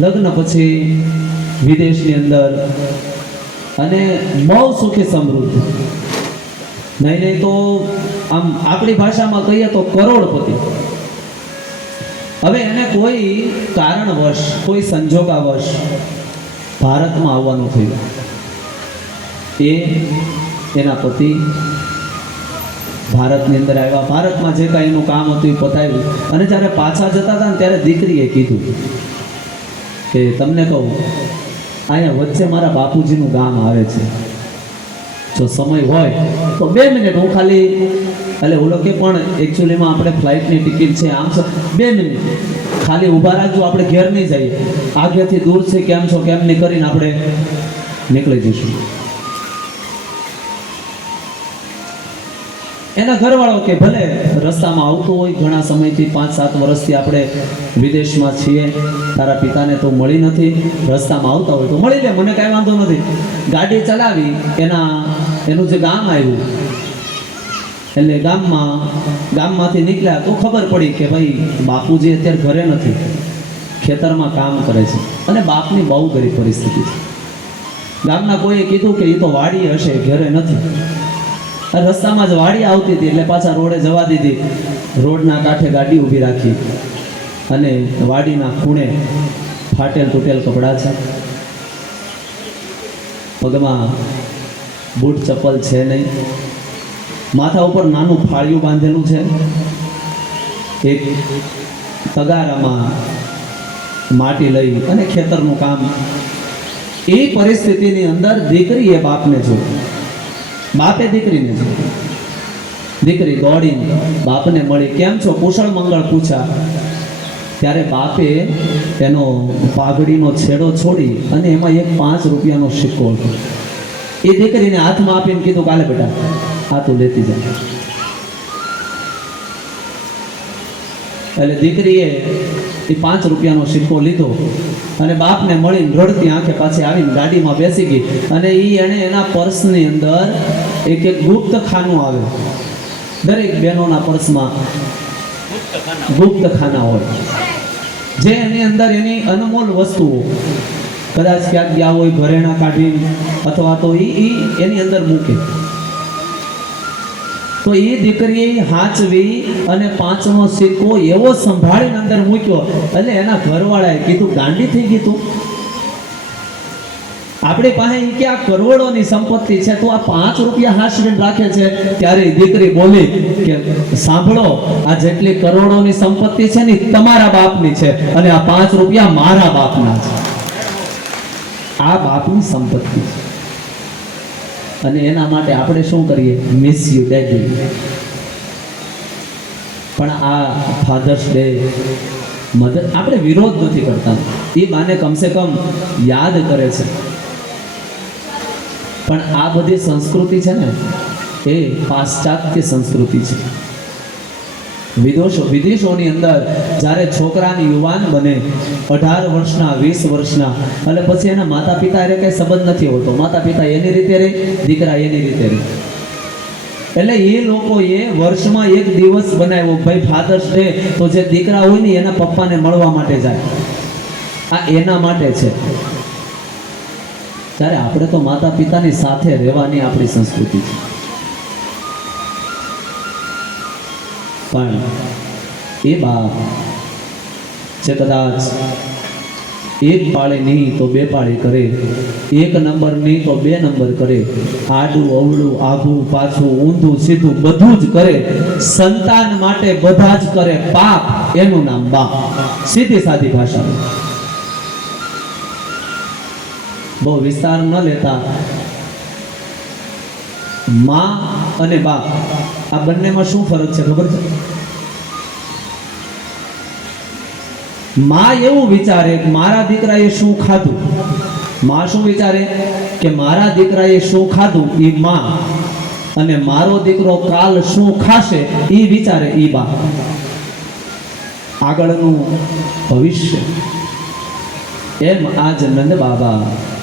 લગ્ન પછી વિદેશની અંદર અને બહુ સુખી સમૃદ્ધ, નહીં તો આમ આપણી ભાષામાં કહીએ તો કરોડપતિ. હવે એને કોઈ કારણવશ, કોઈ સંજોગાવશ ભારતમાં આવવાનું થયું. એ એના પતિ ભારતની અંદર આવ્યા. ભારતમાં જે કાંઈ એનું કામ હતું એ પતાવ્યું. અને જ્યારે પાછા જતા હતા ને ત્યારે દીકરીએ કીધું કે તમને કહું, અહીંયા વચ્ચે મારા બાપુજીનું ગામ આવે છે, જો સમય હોય તો 2 મિનિટ હું ખાલી, એટલે ઓલો કે પણ એકચ્યુઅલીમાં આપણે ફ્લાઇટની ટિકિટ છે, આમ છે, 2 મિનિટ ખાલી ઊભા રાખજો, આપણે ઘેર નહીં જઈએ, આગળથી દૂર છે, કેમ છો કેમ નહીં કરીને આપણે નીકળી જઈશું. એના ઘરવાળો કે ભલે રસ્તામાં આવતો હોય, ઘણા સમયથી 5-7 વર્ષથી આપણે વિદેશમાં છીએ, તારા પિતાને તો મળી નથી, રસ્તામાં આવતા હોય તો મળી લે, મને કાંઈ વાંધો નથી. ગાડી ચલાવી, એનું જે ગામ આવ્યું, એટલે ગામમાંથી નીકળ્યા તો ખબર પડી કે ભાઈ બાપુજી અત્યારે ઘરે નથી, ખેતરમાં કામ કરે છે અને બાપની બહુ ગરીબ પરિસ્થિતિ છે. ગામના કોઈએ કીધું કે એ તો વાડી હશે, ઘરે નથી. રસ્તામાં જ વાડી આવતી હતી એટલે પાછા રોડે જવા દીધી. રોડના કાંઠે ગાડી ઊભી રાખી અને વાડીના ખૂણે ફાટેલ તૂટેલ કપડાં છે, પગમાં બૂટ ચપ્પલ છે નહીં, માથા ઉપર નાનું ફાળિયું બાંધેલું છે, એક તગારામાં માટી લઈ અને ખેતરનું કામ. એ પરિસ્થિતિની અંદર દીકરી એ બાપને જોયું, બાપે દીકરીને જોયું. દીકરી દોડીને બાપને મળી, કેમ છો, કુશળ મંગળ પૂછ્યા. ત્યારે બાપે એનો પાઘડીનો છેડો છોડી અને એમાં એક 5 રૂપિયાનો સિક્કો હતો, એ દીકરીને હાથમાં આપીને કીધું, કાલે બેટા આ તું લેતી જા. એટલે દીકરીએ એ 5 રૂપિયાનો સિક્કો લીધો અને બાપને મળીને રડતી આંખે પાછી આવીને ગાડીમાં બેસી ગઈ. અને એણે એના પર્સની અંદર એક ગુપ્ત ખાનું આવે. દરેક બહેનોના પર્સમાં ગુપ્ત ખાના હોય, જે એની અંદર એની અનમોલ વસ્તુઓ, કદાચ ક્યાંક ગયા હોય ઘરેણા કાઢી અથવા તો એની અંદર મૂકે. તો એ દીકરીએ હાચવી અને 5નો સિક્કો એવો સંભાળીને અંદર મૂક્યો. એટલે એના ઘરવાળાએ કીધું, ગાંડી થઈ ગઈ તું, આપણી પાસે ક્યાં કરોડોની સંપત્તિ છે, તો આ 5 રૂપિયા હાચવીને રાખે છે. ત્યારે દીકરી બોલી કે સાંભળો, આ જેટલી કરોડોની સંપત્તિ છે ને તમારા બાપની છે અને આ 5 રૂપિયા મારા બાપના છે. આ બાપની સંપત્તિ છે અને એના માટે આપણે શું કરીએ, મિસ યુ ડેડી. પણ આ ફાધર્સ ડે, મધર, આપણે વિરોધ નથી કરતા, એ બાને કમસે કમ યાદ કરે છે. પણ આ બધી સંસ્કૃતિ છે ને એ પાશ્ચાત્ય સંસ્કૃતિ છે. વિદેશોની અંદર જ્યારે છોકરાની યુવાન બને 18 વર્ષના 20 વર્ષના, એટલે પછી એના માતા પિતા એ કઈ સંબંધ નથી હોતો. માતા પિતા એની રીતે રહે, દીકરા એની રીતે રહે. એટલે એ લોકોએ વર્ષમાં એક દિવસ બનાવ્યો, ભાઈ ફાધર્સ ડે, તો જે દીકરા હોય ને એના પપ્પાને મળવા માટે જાય. આ એના માટે છે. ત્યારે આપણે તો માતા પિતાની સાથે રહેવાની આપણી સંસ્કૃતિ છે. પણ એ બાપ જે કદાચ 1 પાળી નહીં તો 2 પાળી કરે, 1 નંબર નહીં તો 2 નંબર કરે, આડું અવળું આઘું પાછું ઊંધું સીધું બધું જ કરે, સંતાન માટે બધા જ કરે પાપ, એનું નામ બાપ. સીધી સાદી ભાષામાં, બહુ વિસ્તાર ન લેતા, માં અને બાપ આ બંનેમાં શું ફરક છે ખબર છે? માં એવું વિચારે કે મારા દીકરાએ શું ખાધું, માં શું વિચારે કે મારા દીકરાએ શું ખાધું, એ માં, અને મારો દીકરો કાલ શું ખાશે એ વિચારે એ બાપ. આગળનું ભવિષ્ય. એમ આજ નંદ બાબા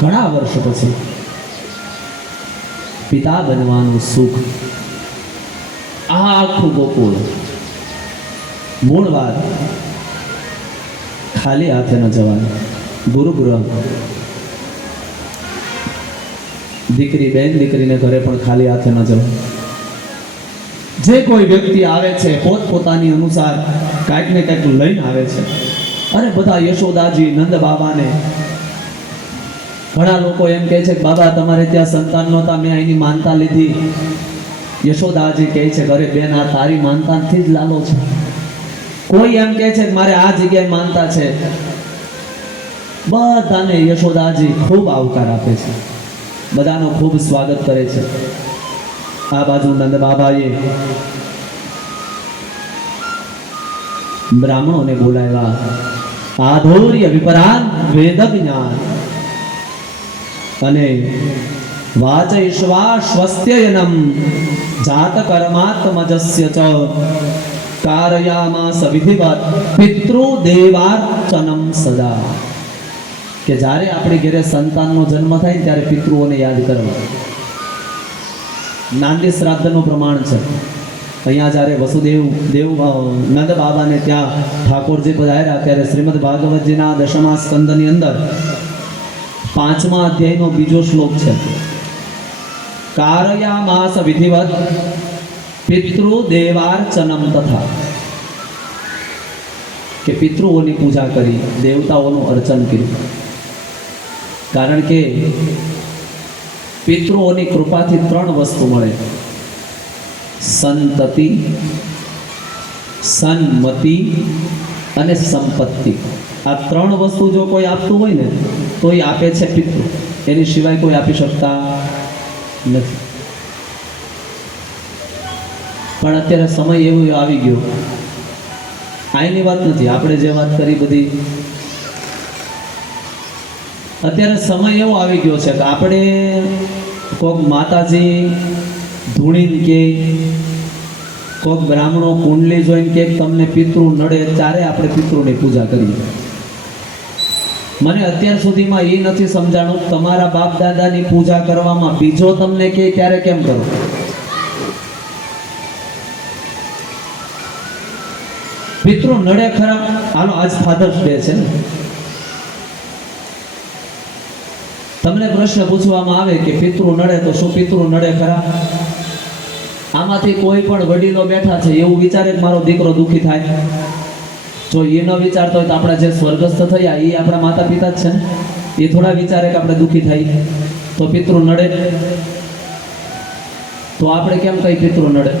ઘણા વર્ષો પછી પિતા બનવાનું સુખ, આખું ગોકુળ. મૂળ વાત, ખાલી હાથે ન જવાનું. ગુરુગ્રહ, દીકરી બેન દીકરીને ઘરે પણ ખાલી હાથે ન જવાનું. જે કોઈ વ્યક્તિ આવે છે પોતપોતાની અનુસાર કાંઈક ને કાંઈક લઈને આવે છે. અરે બધા યશોદાજી નંદ બાબાને, ઘણા લોકો એમ કહે છે કે બાબા તમારે ત્યાં સંતાન નહોતા, મેં અહીંની માનતા લીધી. યશોદાજી કહે છે અરે બેન આ તારી માનતાથી જ લાલો છે. કોઈ એમ કહે છે કે મારે આ જગ્યાએ માનતા છે. બધાને યશોદાજી ખૂબ આવકાર આપે છે, બધાનો ખૂબ સ્વાગત કરે છે. આ બાજુ નંદ બાબાએ બ્રાહ્મણોને બોલાવ્યા. આધોર્ય વિપરાંત વેદ જ્ઞાન અને વાચૈશ્વા સ્વસ્ત્યયનમ જાત કર્માત્મજસ્ય ચ કારયામાસ વિધિવત પિતૃદેવાર્ચનમ સદા. કે જ્યારે આપણી ઘરે સંતાનનો જન્મ થાય ને ત્યારે પિતૃઓને યાદ કરવા. નાંદી શ્રાદ્ધનું પ્રમાણ છે. અહીંયા જ્યારે વસુદેવ નંદ બાબાને ત્યાં ઠાકોરજી પધાર્યા ત્યારે શ્રીમદ ભાગવતજીના 10મા સ્કંદની અંદર 5મા અધ્યાયનો બીજો શ્લોક છે. કારયામાસ વિધિવત પિતૃદેવાર્ચનમ તથા, કે પિતૃઓની પૂજા કરી, દેવતાઓનું અર્ચન કર્યું. કારણ કે પિતૃઓની કૃપાથી 3 વસ્તુ મળે: સંતતિ, સન્મતિ અને સંપત્તિ. આ 3 વસ્તુ જો કોઈ આપતું હોય ને તો એ આપે છે પિતૃ, એની સિવાય કોઈ આપી શકતા નથી. પણ અત્યારે સમય એવો આવી ગયો, આઈની વાત નથી, આપણે જે વાત કરી બધી. અત્યારે સમય એવો આવી ગયો છે કે આપણે કોઈક માતાજી ધૂણીને કે કોઈક બ્રાહ્મણો કુંડલી જોઈને કે તમને પિતૃ નડે ત્યારે આપણે પિતૃની પૂજા કરીએ. મને અત્યાર સુધીમાં એ નથી સમજાણું તમારા બાપ દાદાની પૂજા કરવામાં બીજો તમને કહે ત્યારે કેમ કરો? પિતૃ નડે ખરા? હાલો આજ ફાધર્સ ડે છે ને, તમને પ્રશ્ન પૂછવામાં આવે કે પિતૃ નડે તો શું પિતૃ નડે ખરા? આમાંથી કોઈ પણ વડીલો બેઠા છે એવું વિચારે કે મારો દીકરો દુઃખી થાય? જો એ ન વિચારતો હોય તો આપણા જે સ્વર્ગસ્થ થયા એ આપણા માતા પિતા જ છે ને, એ થોડા વિચારે કે આપણે દુઃખી થાય તો પિતૃ નડે? તો આપણે કેમ કઈ પિતૃ નડે?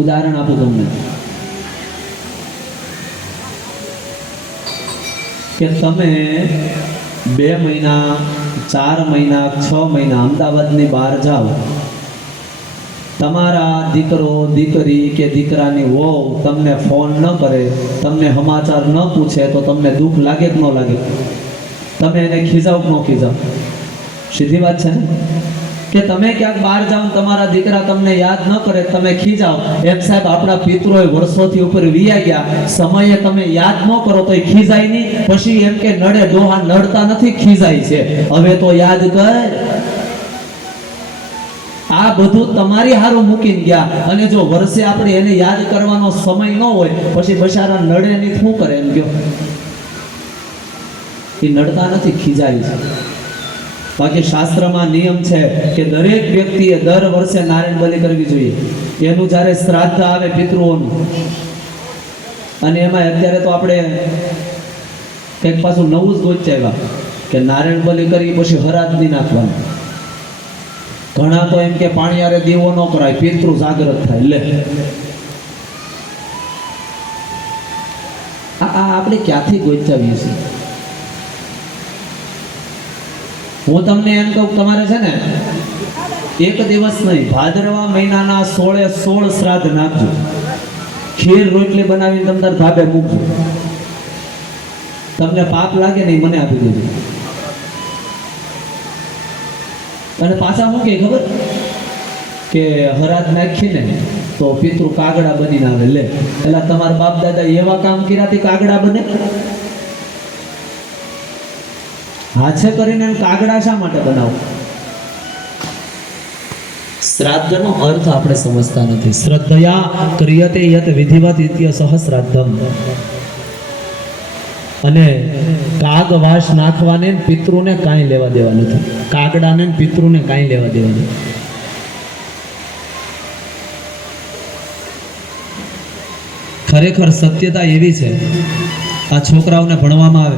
ઉદાહરણ આપું તમને કે તમે 2 મહિના 4 મહિના 6 મહિના અમદાવાદની બહાર જાઓ, તમારા દીકરો દીકરી કે દીકરાની વહુ તમને ફોન ન કરે, તમને સમાચાર ન પૂછે તો તમને દુઃખ લાગે કે ન લાગે? તમે એને ખીજાવ કે ન ખીજાવ? સીધી વાત છે ને કે તમે ક્યાંક બહાર જાઓ તમારા દીકરા તમને યાદ ન કરે તમે ખીજાવ. એમ સાહેબ આપણા પિતૃએ વર્ષોથી ઉપર વિયા ગયા, સમયે તમે યાદ ન કરો તો એ ખીજાય નહીં. પછી એમ કે નડે ડોહા નડતા નથી, ખીજાય છે. હવે તો યાદ કર. આ બધું તમારી હારું મૂકીને ગયા, અને જો વર્ષે આપણે એને યાદ કરવાનો સમય ન હોય પછી બચારા નડે નહીં, શું કરે એમ ગયો? એ નડતા નથી, ખીજાય છે. બાકી શાસ્ત્રમાં નિયમ છે કે દરેક વ્યક્તિએ દર વર્ષે નારાયણ બલિ કરવી જોઈએ. એનું જ્યારે શ્રાદ્ધ આવે પિતૃઓનું, અને એમાં અત્યારે તો આપણે કંઈક પાછું નવું જ ગોચ્યા કે નારાયણ બલિ કરી પછી હરાજ નહીં નાખવાનું. ઘણા તો એમ કે પાણીયારે દીવો ન કરાય, પિતૃ જાગ્રત થાય. લે આ આપણે ક્યાંથી ગોચાવીએ છીએ? હું તમને એમ કહું, તમારે છે ને એક દિવસ નહીં, ભાદરવા મહિનાના 16 શ્રાદ્ધ નાખજો. ખીર રોટલી બનાવીને તમે તાર ધાબે મૂકજો. તમને પાપ લાગે નહીં, મને આપી દેજો. અને પાછા શું કે ખબર કે હરાજ નાખીને તો પિતૃ કાગડા બનીને આવે. લે એટલે તમારા બાપ દાદા એવા કામ કર્યાથી કાગડા બને? હાથે કરીને કાગડા શા માટે બનાવો? શ્રાદ્ધનો અર્થ આપણે સમજતા નથી. શ્રદ્ધયા ક્રિયતે યત વિધિવત ઇત્યસઃ શ્રાદ્ધમ. અને કાગવાસ નાખવાને ને પિતૃને કાંઈ લેવા દેવા નથી. કાગડાને ને પિતૃને કાંઈ લેવા દેવા નથી. ખરેખર સત્યતા એવી છે, આ છોકરાઓને ભણવામાં આવે